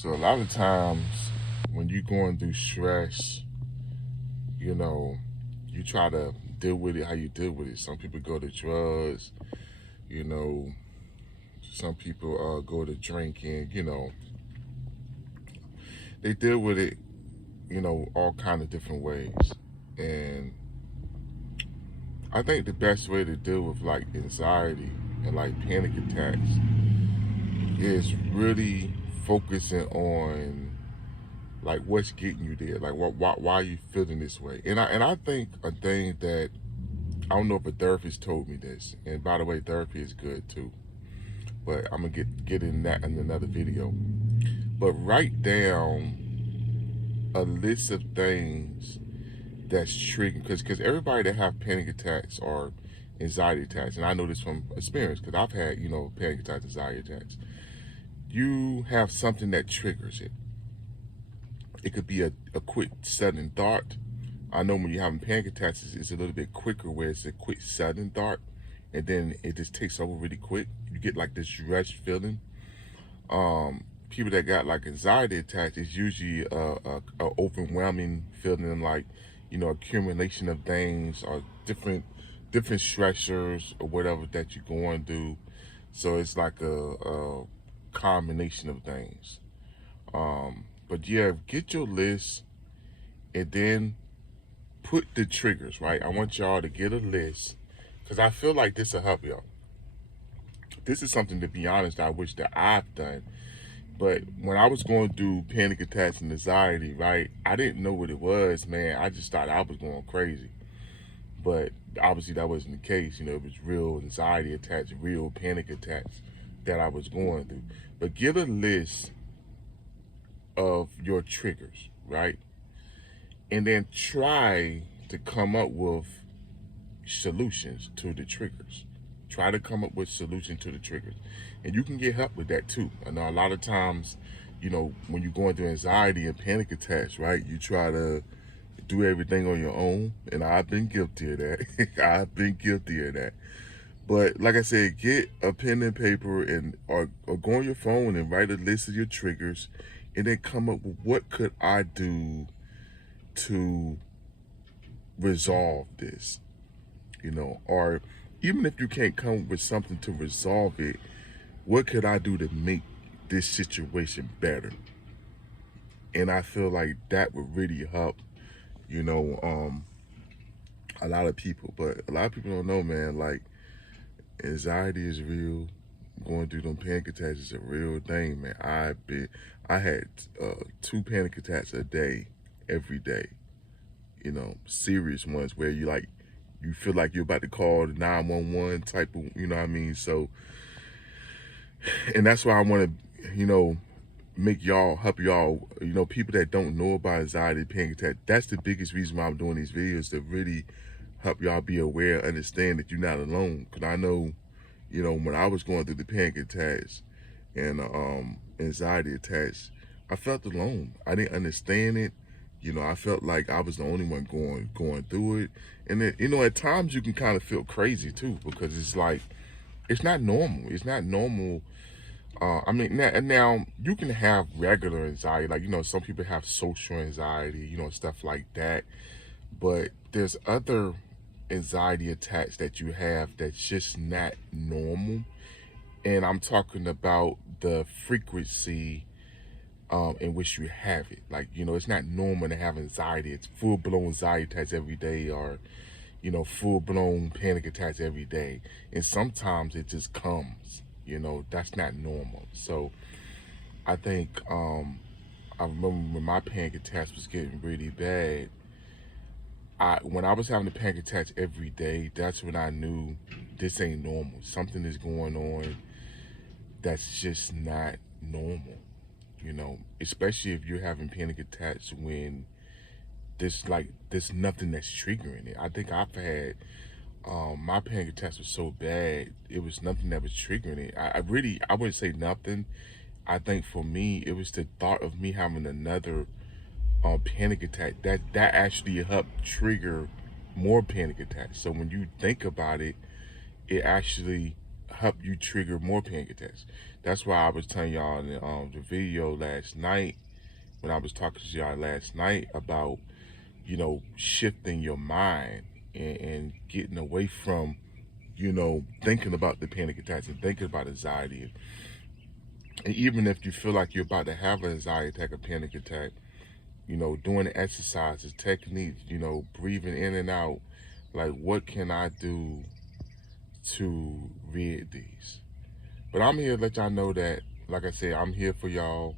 So a lot of times when you're going through stress, you know, you try to deal with it how you deal with it. Some people go to drugs, you know, some people go to drinking, they deal with it, all kind of different ways. And I think the best way to deal with like anxiety and like panic attacks is really focusing on like what's getting you there, like why are you feeling this way. And I think a thing that I don't know if a therapist told me this, and by the way, therapy is good too, but I'm gonna get in that in another video. But write down a list of things that's triggering, because everybody that have panic attacks or anxiety attacks, and I know this from experience because I've had panic attacks, anxiety attacks. You have something that triggers it. It could be a quick sudden thought. I know when you're having panic attacks, it's a little bit quicker, where it's a quick sudden thought, and then it just takes over really quick. You get like this rush feeling. People that got like anxiety attacks, it's usually a overwhelming feeling, like accumulation of things or different stressors or whatever that you're going through. So it's like a combination of things. But yeah, get your list and then put the triggers, right? I want y'all to get a list because I feel like this will help y'all. This is something, to be honest, I wish that I've done. But when I was going through panic attacks and anxiety, right, I didn't know what it was, man. I just thought I was going crazy. But obviously that wasn't the case. It was real anxiety attacks, real panic attacks that I was going through. But get a list of your triggers, right? And then try to come up with solutions to the triggers. Try to come up with solutions to the triggers. And you can get help with that too. I know a lot of times, when you're going through anxiety and panic attacks, right, you try to do everything on your own. And I've been guilty of that. I've been guilty of that. But like I said, get a pen and paper or go on your phone and write a list of your triggers, and then come up with what could I do to resolve this, or even if you can't come up with something to resolve it, what could I do to make this situation better? And I feel like that would really help, a lot of people. But a lot of people don't know, man, like anxiety is real. Going through them panic attacks is a real thing, man. I had 2 panic attacks a day, every day. Serious ones where you feel like you're about to call the 911 type of, you know what I mean? So, and that's why I want to, make y'all, help y'all, people that don't know about anxiety, panic attack. That's the biggest reason why I'm doing these videos, to really help y'all be aware, understand that you're not alone. Because I know, when I was going through the panic attacks and anxiety attacks, I felt alone. I didn't understand it. I felt like I was the only one going through it. And then, at times you can kind of feel crazy too, because it's like, it's not normal. It's not normal. I mean, now you can have regular anxiety, like, some people have social anxiety, stuff like that. But there's other anxiety attacks that you have that's just not normal. And I'm talking about the frequency in which you have it. Like, it's not normal to have anxiety. It's full-blown anxiety attacks every day, or, full-blown panic attacks every day. And sometimes it just comes, that's not normal. So I think I remember when my panic attacks was getting really bad, when I was having the panic attacks every day, that's when I knew this ain't normal. Something is going on that's just not normal. Especially if you're having panic attacks when there's nothing that's triggering it. I think I've had my panic attacks were so bad, it was nothing that was triggering it. I wouldn't say nothing. I think for me, it was the thought of me having another panic attack that actually helped trigger more panic attacks. So when you think about it, it actually helped you trigger more panic attacks. That's why I was telling y'all in the video last night, when I was talking to y'all last night about, shifting your mind and getting away from, thinking about the panic attacks and thinking about anxiety. And even if you feel like you're about to have an anxiety attack, a panic attack, doing the exercises, techniques, breathing in and out, like what can I do to rid these? But I'm here to let y'all know that, like I said, I'm here for y'all.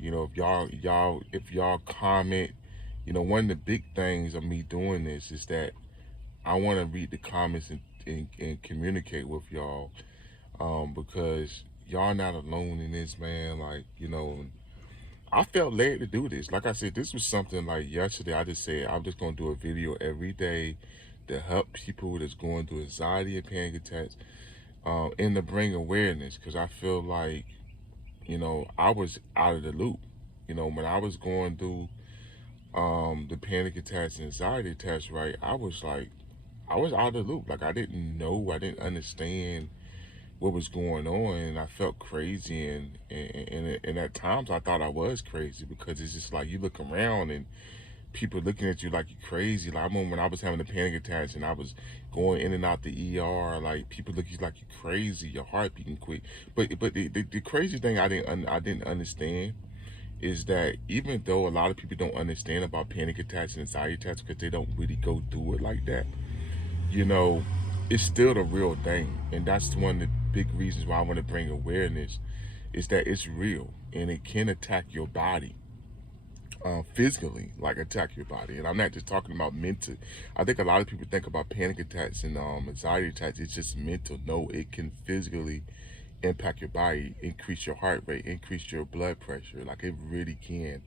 If y'all comment, one of the big things of me doing this is that I want to read the comments and communicate with y'all, because y'all not alone in this, man. Like, I felt led to do this. Like I said, this was something like yesterday. I just said I'm just gonna do a video every day to help people that's going through anxiety and panic attacks, and to bring awareness, because I feel like, I was out of the loop. When I was going through the panic attacks and anxiety attacks, right, I was out of the loop. Like I didn't know, I didn't understand what was going on, and I felt crazy, and at times I thought I was crazy, because it's just like you look around and people looking at you like you're crazy. Like I remember when I was having the panic attacks and I was going in and out the ER, like people look at you like you're crazy, your heart beating quick. But the crazy thing I didn't understand is that even though a lot of people don't understand about panic attacks and anxiety attacks because they don't really go through it like that, you know, it's still the real thing. And that's one of the big reasons why I want to bring awareness, is that it's real and it can attack your body, physically, like attack your body. And I'm not just talking about mental. I think a lot of people think about panic attacks and anxiety attacks, it's just mental. No, it can physically impact your body, increase your heart rate, increase your blood pressure. Like it really can.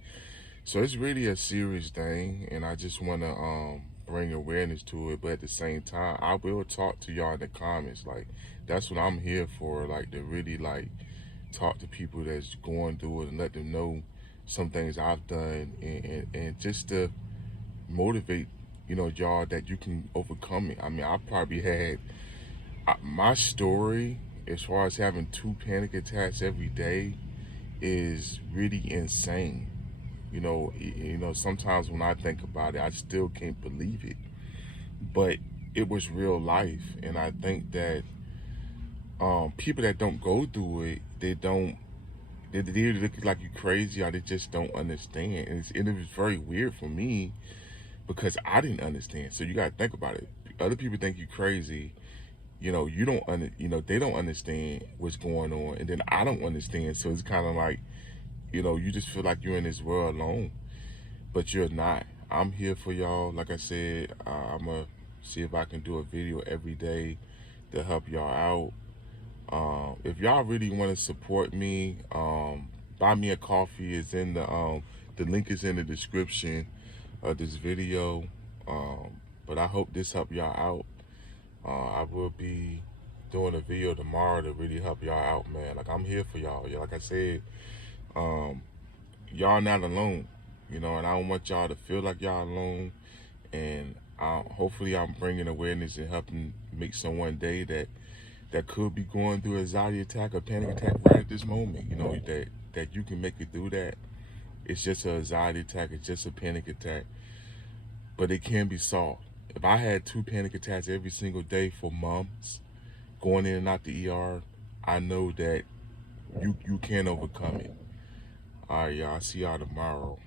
So it's really a serious thing, and I just want to bring awareness to it. But at the same time, I will talk to y'all in the comments. Like that's what I'm here for. Like to really like talk to people that's going through it and let them know some things I've done, and just to motivate, y'all, that you can overcome it. I mean, I probably had my story as far as having 2 panic attacks every day is really insane. Sometimes when I think about it, I still can't believe it. But it was real life, and I think that people that don't go through it, they either look like you crazy or they just don't understand. And it was very weird for me because I didn't understand. So you got to think about it. Other people think you crazy. You don't they don't understand what's going on, and then I don't understand. So it's kind of like, you just feel like you're in this world alone, but you're not. I'm here for y'all. Like I said, I'm gonna see if I can do a video every day to help y'all out. If y'all really want to support me, buy me a coffee is in the link is in the description of this video. But I hope this helped y'all out. I will be doing a video tomorrow to really help y'all out, man. Like I'm here for y'all. Like I said, y'all not alone, and I don't want y'all to feel like y'all alone. And hopefully I'm bringing awareness and helping make someone day that could be going through anxiety attack or panic attack right at this moment, that you can make it through that. It's just an anxiety attack, it's just a panic attack, but it can be solved. If I had 2 panic attacks every single day for months, going in and out the ER, I know that you can overcome it. All right, y'all. I'll see y'all tomorrow.